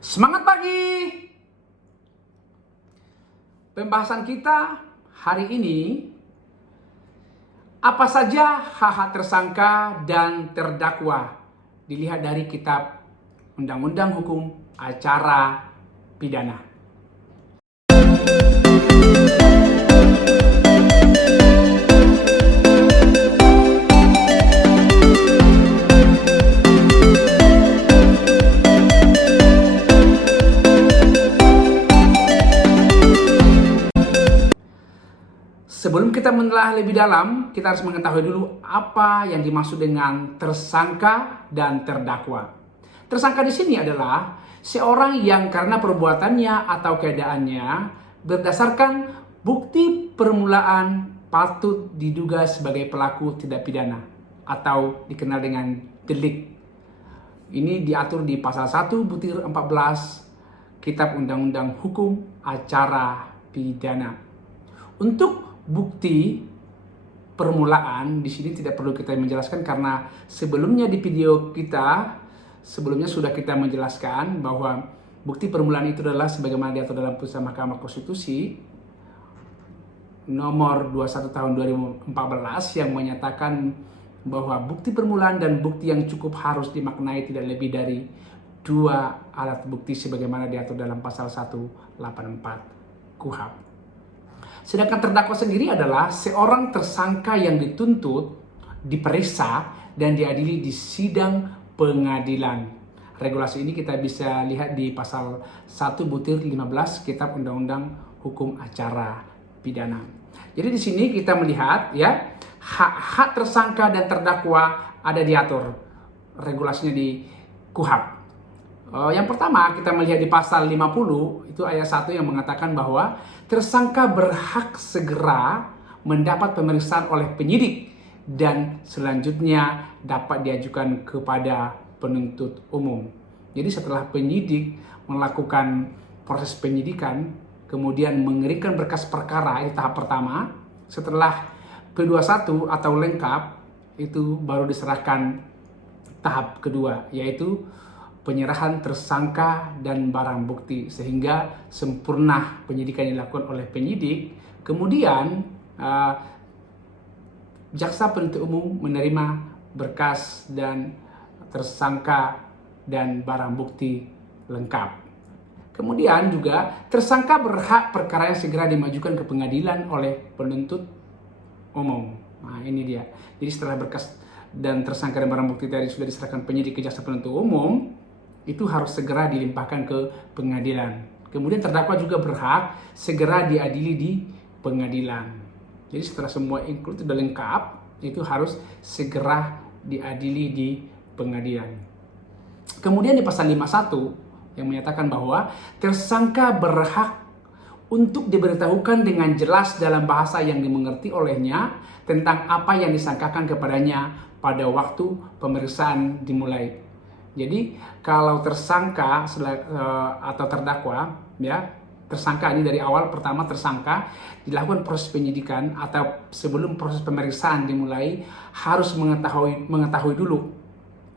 Semangat pagi! Pembahasan kita hari ini, apa saja hak-hak tersangka dan terdakwa dilihat dari kitab Undang-Undang Hukum Acara Pidana. Sebelum kita menelaah lebih dalam, kita harus mengetahui dulu apa yang dimaksud dengan tersangka dan terdakwa. Tersangka di sini adalah seorang yang karena perbuatannya atau keadaannya berdasarkan bukti permulaan patut diduga sebagai pelaku tindak pidana atau dikenal dengan delik. Ini diatur di pasal 1 butir 14 Kitab Undang-Undang Hukum Acara Pidana. Untuk bukti permulaan di sini tidak perlu kita menjelaskan karena sebelumnya di video kita sebelumnya sudah kita menjelaskan bahwa bukti permulaan itu adalah sebagaimana diatur dalam putusan Mahkamah Konstitusi nomor 21 tahun 2014 yang menyatakan bahwa bukti permulaan dan bukti yang cukup harus dimaknai tidak lebih dari 2 alat bukti sebagaimana diatur dalam pasal 184 KUHP. Sedangkan terdakwa sendiri adalah seorang tersangka yang dituntut, diperiksa, dan diadili di sidang pengadilan. Regulasi ini kita bisa lihat di pasal 1 butir 15 Kitab Undang-Undang Hukum Acara Pidana. Jadi di sini kita melihat ya, hak-hak tersangka dan terdakwa ada diatur regulasinya di KUHP. Yang pertama kita melihat di pasal 50 itu ayat 1 yang mengatakan bahwa tersangka berhak segera mendapat pemeriksaan oleh penyidik dan selanjutnya dapat diajukan kepada penuntut umum. Jadi setelah penyidik melakukan proses penyidikan kemudian mengerimkan berkas perkara, itu tahap pertama. Setelah P21 atau lengkap itu baru diserahkan tahap kedua, yaitu penyerahan tersangka dan barang bukti sehingga sempurna penyidikan yang dilakukan oleh penyidik. Kemudian jaksa penuntut umum menerima berkas dan tersangka dan barang bukti lengkap. Kemudian juga tersangka berhak perkara yang segera dimajukan ke pengadilan oleh penuntut umum. Nah ini dia. Jadi setelah berkas dan tersangka dan barang bukti tadi sudah diserahkan penyidik ke jaksa penuntut umum, itu harus segera dilimpahkan ke pengadilan. Kemudian terdakwa juga berhak segera diadili di pengadilan. Jadi setelah semua include sudah lengkap, itu harus segera diadili di pengadilan. Kemudian di pasal 51 yang menyatakan bahwa tersangka berhak untuk diberitahukan dengan jelas dalam bahasa yang dimengerti olehnya tentang apa yang disangkakan kepadanya pada waktu pemeriksaan dimulai. Jadi kalau tersangka atau terdakwa, ya tersangka ini dari awal pertama tersangka dilakukan proses penyidikan atau sebelum proses pemeriksaan dimulai harus mengetahui dulu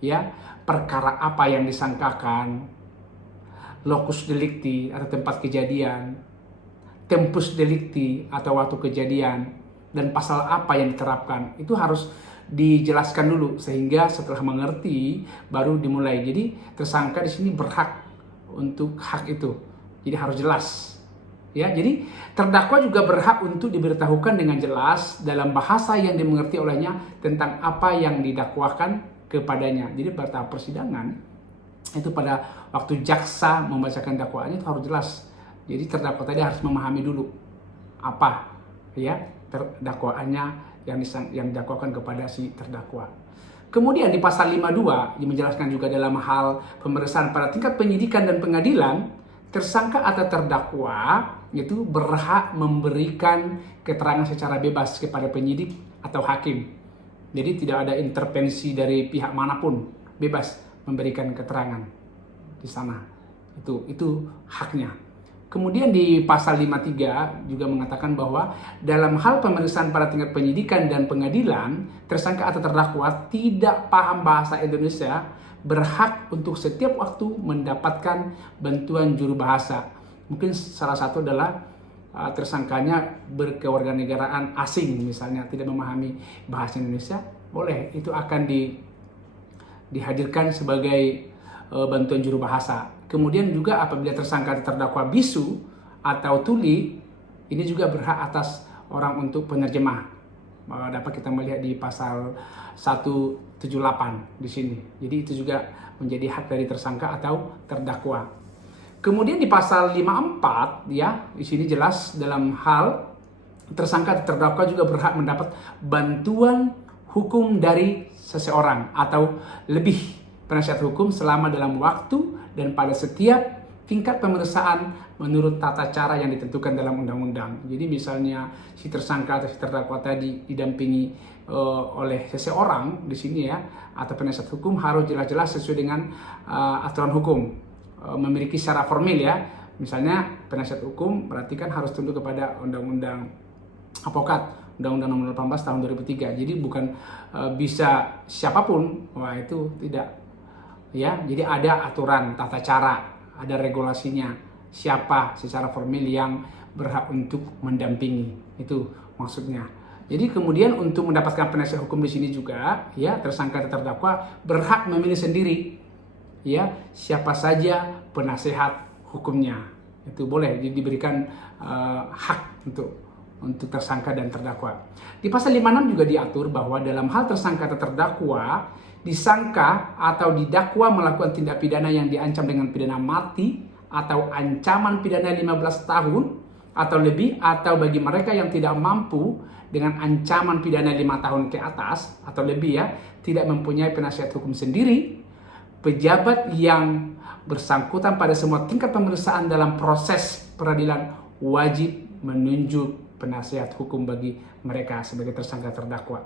ya perkara apa yang disangkakan, locus delicti atau tempat kejadian, tempus delicti atau waktu kejadian, dan pasal apa yang diterapkan. Itu harus dijelaskan dulu sehingga setelah mengerti baru dimulai. Jadi tersangka di sini berhak untuk hak itu. Jadi harus jelas. Ya, jadi terdakwa juga berhak untuk diberitahukan dengan jelas dalam bahasa yang dimengerti olehnya tentang apa yang didakwakan kepadanya. Jadi pada tahap persidangan itu pada waktu jaksa membacakan dakwaannya itu harus jelas. Jadi terdakwa tadi harus memahami dulu apa ya dakwaannya yang didakwakan kepada si terdakwa. Kemudian di pasal 52 yang menjelaskan juga dalam hal pemeriksaan pada tingkat penyidikan dan pengadilan, tersangka atau terdakwa itu berhak memberikan keterangan secara bebas kepada penyidik atau hakim. Jadi tidak ada intervensi dari pihak manapun, bebas memberikan keterangan di sana. Itu haknya. Kemudian di pasal 53 juga mengatakan bahwa dalam hal pemeriksaan pada tingkat penyidikan dan pengadilan, tersangka atau terdakwa tidak paham bahasa Indonesia berhak untuk setiap waktu mendapatkan bantuan juru bahasa. Mungkin salah satu adalah tersangkanya berkewarganegaraan asing, misalnya tidak memahami bahasa Indonesia, boleh itu akan dihadirkan sebagai bantuan juru bahasa. Kemudian juga apabila tersangka atau terdakwa bisu atau tuli, ini juga berhak atas orang untuk penerjemah. Dapat kita melihat di pasal 178 di sini. Jadi itu juga menjadi hak dari tersangka atau terdakwa. Kemudian di pasal 54 ya, di sini jelas dalam hal tersangka atau terdakwa juga berhak mendapat bantuan hukum dari seseorang atau lebih penasihat hukum selama dalam waktu dan pada setiap tingkat pemeriksaan menurut tata cara yang ditentukan dalam undang-undang. Jadi misalnya si tersangka atau si terdakwa tadi didampingi oleh seseorang di sini ya, atau penasihat hukum harus jelas-jelas sesuai dengan aturan hukum, memiliki syarat formil ya. Misalnya penasihat hukum berarti kan harus tunduk kepada undang-undang advokat, Undang-Undang Nomor 18 Tahun 2003. Jadi bukan bisa siapapun, wah itu tidak. Ya, jadi ada aturan tata cara, ada regulasinya, siapa secara formil yang berhak untuk mendampingi, itu maksudnya. Jadi kemudian untuk mendapatkan penasihat hukum di sini juga, ya tersangka atau terdakwa berhak memilih sendiri, ya siapa saja penasihat hukumnya, itu boleh diberikan hak untuk tersangka dan terdakwa. Di pasal 56 juga diatur bahwa dalam hal tersangka atau terdakwa disangka atau didakwa melakukan tindak pidana yang diancam dengan pidana mati atau ancaman pidana 15 tahun atau lebih, atau bagi mereka yang tidak mampu dengan ancaman pidana 5 tahun ke atas atau lebih ya, tidak mempunyai penasihat hukum sendiri, pejabat yang bersangkutan pada semua tingkat pemeriksaan dalam proses peradilan wajib menunjuk penasihat hukum bagi mereka sebagai tersangka terdakwa.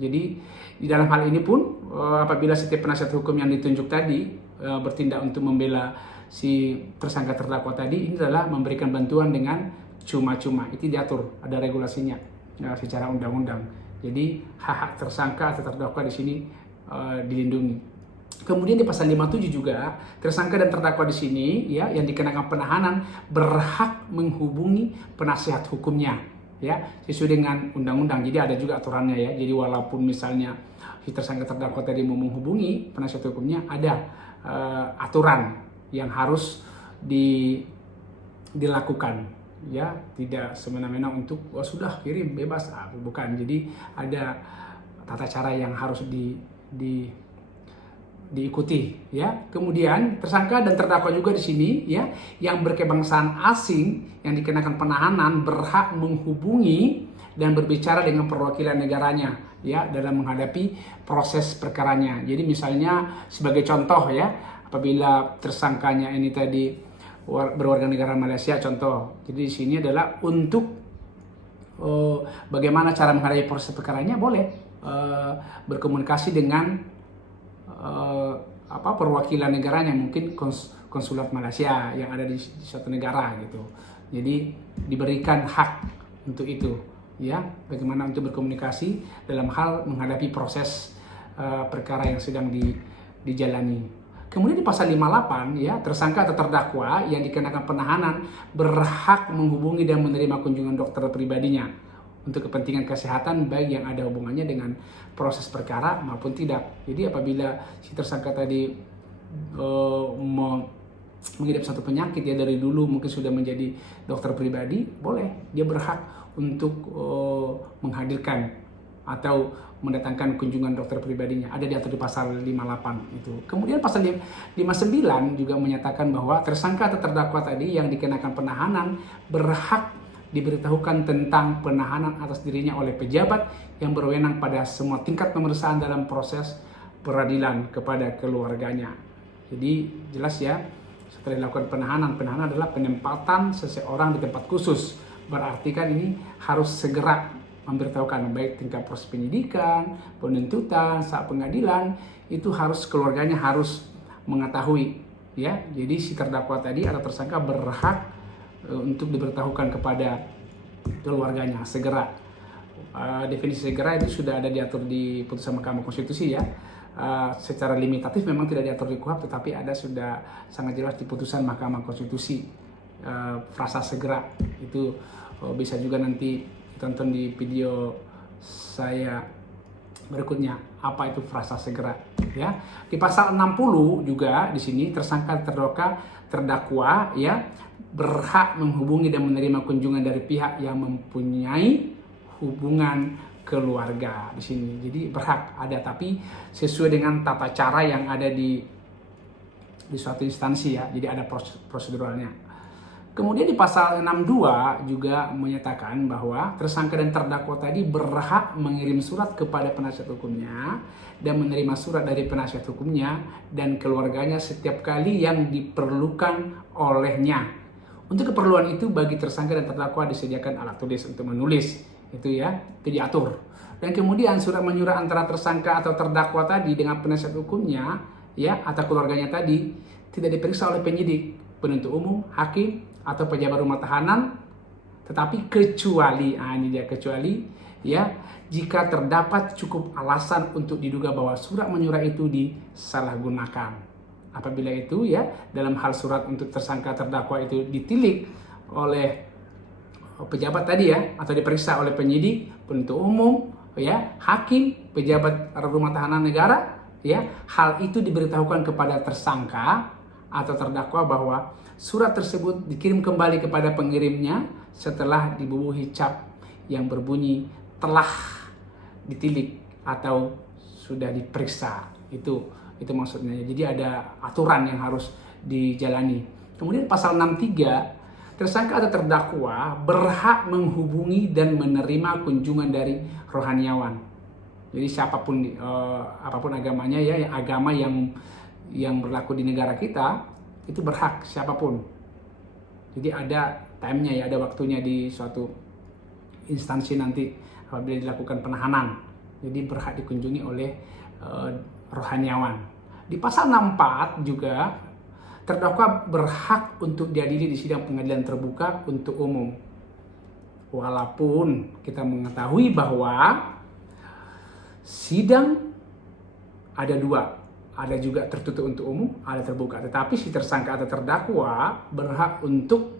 Jadi di dalam hal ini pun apabila setiap penasihat hukum yang ditunjuk tadi bertindak untuk membela si tersangka terdakwa tadi, ini adalah memberikan bantuan dengan cuma-cuma. Itu diatur, ada regulasinya secara undang-undang. Jadi hak-hak tersangka atau terdakwa di sini dilindungi. Kemudian di pasal 57 juga tersangka dan terdakwa di sini ya yang dikenakan penahanan berhak menghubungi penasihat hukumnya ya sesuai dengan undang-undang. Jadi ada juga aturannya ya. Jadi walaupun misalnya si tersangka terdakwa tadi mau menghubungi penasihat hukumnya, ada aturan yang harus dilakukan ya, tidak semena-mena untuk sudah kirim bebas, bukan. Jadi ada tata cara yang harus diikuti ya. Kemudian tersangka dan terdakwa juga di sini ya yang berkebangsaan asing yang dikenakan penahanan berhak menghubungi dan berbicara dengan perwakilan negaranya ya dalam menghadapi proses perkaranya. Jadi misalnya sebagai contoh ya, apabila tersangkanya ini tadi berwarga negara Malaysia contoh. Jadi di sini adalah untuk bagaimana cara menghadapi proses perkaranya, boleh berkomunikasi dengan perwakilan negaranya, mungkin konsulat Malaysia yang ada di suatu negara gitu. Jadi diberikan hak untuk itu ya, bagaimana untuk berkomunikasi dalam hal menghadapi proses perkara yang sedang dijalani. Kemudian di pasal 58 ya, tersangka atau terdakwa yang dikenakan penahanan berhak menghubungi dan menerima kunjungan dokter pribadinya untuk kepentingan kesehatan baik yang ada hubungannya dengan proses perkara maupun tidak. Jadi apabila si tersangka tadi mengidap satu penyakit ya dari dulu mungkin sudah menjadi dokter pribadi, boleh dia berhak untuk menghadirkan atau mendatangkan kunjungan dokter pribadinya. Ada diatur di pasal 58 itu. Kemudian pasal 59 juga menyatakan bahwa tersangka atau terdakwa tadi yang dikenakan penahanan berhak diberitahukan tentang penahanan atas dirinya oleh pejabat yang berwenang pada semua tingkat pemeriksaan dalam proses peradilan kepada keluarganya. Jadi jelas ya, setelah dilakukan penahanan adalah penempatan seseorang di tempat khusus. Berarti kan ini harus segera memberitahukan baik tingkat proses penyidikan, penuntutan, saat pengadilan, itu harus keluarganya harus mengetahui ya. Jadi si terdakwa tadi atau tersangka berhak untuk diberitahukan kepada keluarganya segera. Definisi segera itu sudah ada diatur di putusan Mahkamah Konstitusi ya. Secara limitatif memang tidak diatur di KUHP, tetapi ada sudah sangat jelas di putusan Mahkamah Konstitusi. Frasa segera itu bisa juga nanti tonton di video saya berikutnya, apa itu frasa segera ya. Di pasal 60 juga di sini tersangka terdakwa ya berhak menghubungi dan menerima kunjungan dari pihak yang mempunyai hubungan keluarga di sini. Jadi berhak ada, tapi sesuai dengan tata cara yang ada di suatu instansi ya. Jadi ada proseduralnya. Kemudian di pasal 62 juga menyatakan bahwa tersangka dan terdakwa tadi berhak mengirim surat kepada penasihat hukumnya dan menerima surat dari penasihat hukumnya dan keluarganya setiap kali yang diperlukan olehnya. Untuk keperluan itu bagi tersangka dan terdakwa disediakan alat tulis untuk menulis. Itu ya, itu diatur. Dan kemudian surat menyurat antara tersangka atau terdakwa tadi dengan penasihat hukumnya ya atau keluarganya tadi tidak diperiksa oleh penyidik, penuntut umum, hakim atau pejabat rumah tahanan, tetapi kecuali ya jika terdapat cukup alasan untuk diduga bahwa surat menyurat itu disalahgunakan. Apabila itu ya dalam hal surat untuk tersangka terdakwa itu ditilik oleh pejabat tadi ya atau diperiksa oleh penyidik, penuntut umum, ya, hakim, pejabat rumah tahanan negara, ya, hal itu diberitahukan kepada tersangka atau terdakwa bahwa surat tersebut dikirim kembali kepada pengirimnya setelah dibubuhi cap yang berbunyi telah ditilik atau sudah diperiksa. Itu maksudnya. Jadi ada aturan yang harus dijalani. Kemudian pasal 63, tersangka atau terdakwa berhak menghubungi dan menerima kunjungan dari rohaniawan. Jadi siapapun apapun agamanya ya, agama yang berlaku di negara kita itu berhak siapapun. Jadi ada time-nya ya, ada waktunya di suatu instansi nanti apabila dilakukan penahanan. Jadi berhak dikunjungi oleh rohaniawan. Di pasal 64 juga terdakwa berhak untuk dihadiri di sidang pengadilan terbuka untuk umum. Walaupun kita mengetahui bahwa sidang ada dua, ada juga tertutup untuk umum, ada terbuka. Tetapi si tersangka atau terdakwa berhak untuk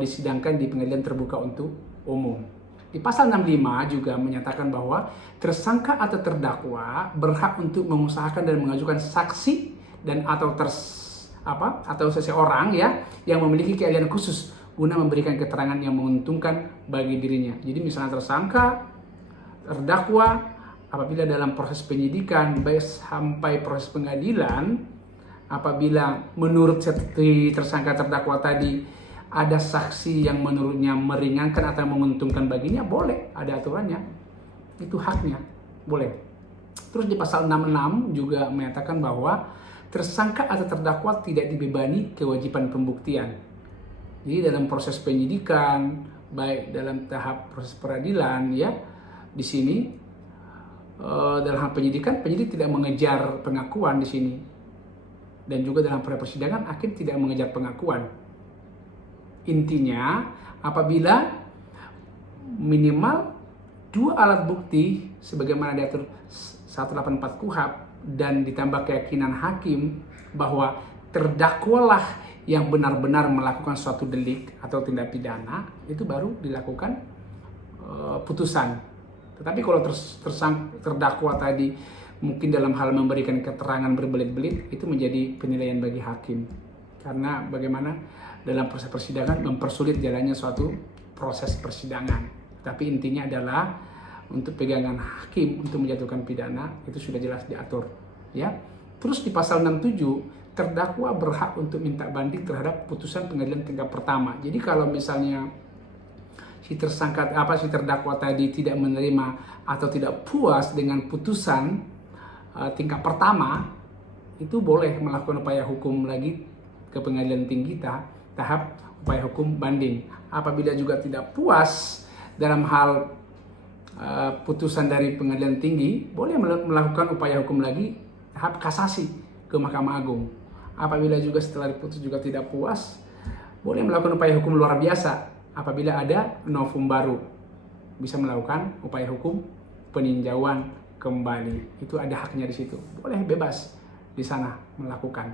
disidangkan di pengadilan terbuka untuk umum. Di pasal 65 juga menyatakan bahwa tersangka atau terdakwa berhak untuk mengusahakan dan mengajukan saksi dan atau seseorang ya yang memiliki keahlian khusus guna memberikan keterangan yang menguntungkan bagi dirinya. Jadi misalnya tersangka, terdakwa, apabila dalam proses penyidikan baik sampai proses pengadilan, apabila menurut tersangka terdakwa tadi ada saksi yang menurutnya meringankan atau menguntungkan baginya, boleh, ada aturannya, itu haknya, boleh. Terus di pasal 66 juga menyatakan bahwa tersangka atau terdakwa tidak dibebani kewajiban pembuktian. Jadi dalam proses penyidikan, baik dalam tahap proses peradilan ya, di sini dalam hal penyidikan, penyidik tidak mengejar pengakuan di sini. Dan juga dalam persidangan, hakim tidak mengejar pengakuan. Intinya, apabila minimal 2 alat bukti sebagaimana diatur 184 KUHP dan ditambah keyakinan hakim bahwa terdakwalah yang benar-benar melakukan suatu delik atau tindak pidana, itu baru dilakukan putusan. Tetapi kalau terdakwa tadi mungkin dalam hal memberikan keterangan berbelit-belit, itu menjadi penilaian bagi hakim. Karena bagaimana dalam proses persidangan mempersulit jalannya suatu proses persidangan. Tapi intinya adalah untuk pegangan hakim untuk menjatuhkan pidana itu sudah jelas diatur, ya. Terus di pasal 67 terdakwa berhak untuk minta banding terhadap putusan pengadilan tingkat pertama. Jadi kalau misalnya si terdakwa tadi tidak menerima atau tidak puas dengan putusan tingkat pertama, itu boleh melakukan upaya hukum lagi ke pengadilan tinggi tahap upaya hukum banding. Apabila juga tidak puas dalam hal putusan dari pengadilan tinggi, boleh melakukan upaya hukum lagi tahap kasasi ke Mahkamah Agung. Apabila juga setelah diputus juga tidak puas, boleh melakukan upaya hukum luar biasa apabila ada novum baru. Bisa melakukan upaya hukum peninjauan kembali. Itu ada haknya di situ. Boleh bebas di sana melakukan.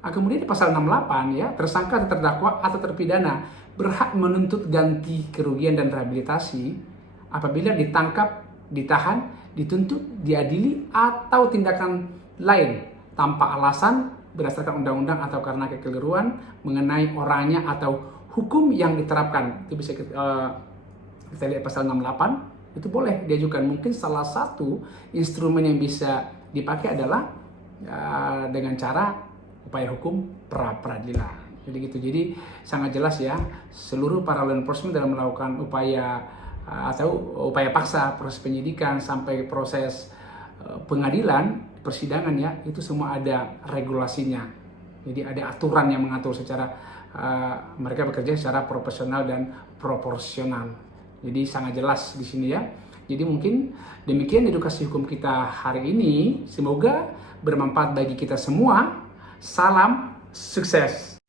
Kemudian di pasal 68 ya, tersangka atau terdakwa atau terpidana berhak menuntut ganti kerugian dan rehabilitasi apabila ditangkap, ditahan, dituntut, diadili atau tindakan lain tanpa alasan berdasarkan undang-undang atau karena kekeliruan mengenai orangnya atau hukum yang diterapkan. Itu bisa kita lihat pasal 68, itu boleh diajukan. Mungkin salah satu instrumen yang bisa dipakai adalah dengan cara upaya hukum pra-peradilan. Jadi gitu. Jadi sangat jelas ya, seluruh para law enforcement dalam melakukan upaya atau upaya paksa, proses penyidikan sampai proses pengadilan, persidangan ya, itu semua ada regulasinya. Jadi ada aturan yang mengatur secara mereka bekerja secara profesional dan proporsional. Jadi sangat jelas di sini ya. Jadi mungkin demikian edukasi hukum kita hari ini. Semoga bermanfaat bagi kita semua. Salam sukses.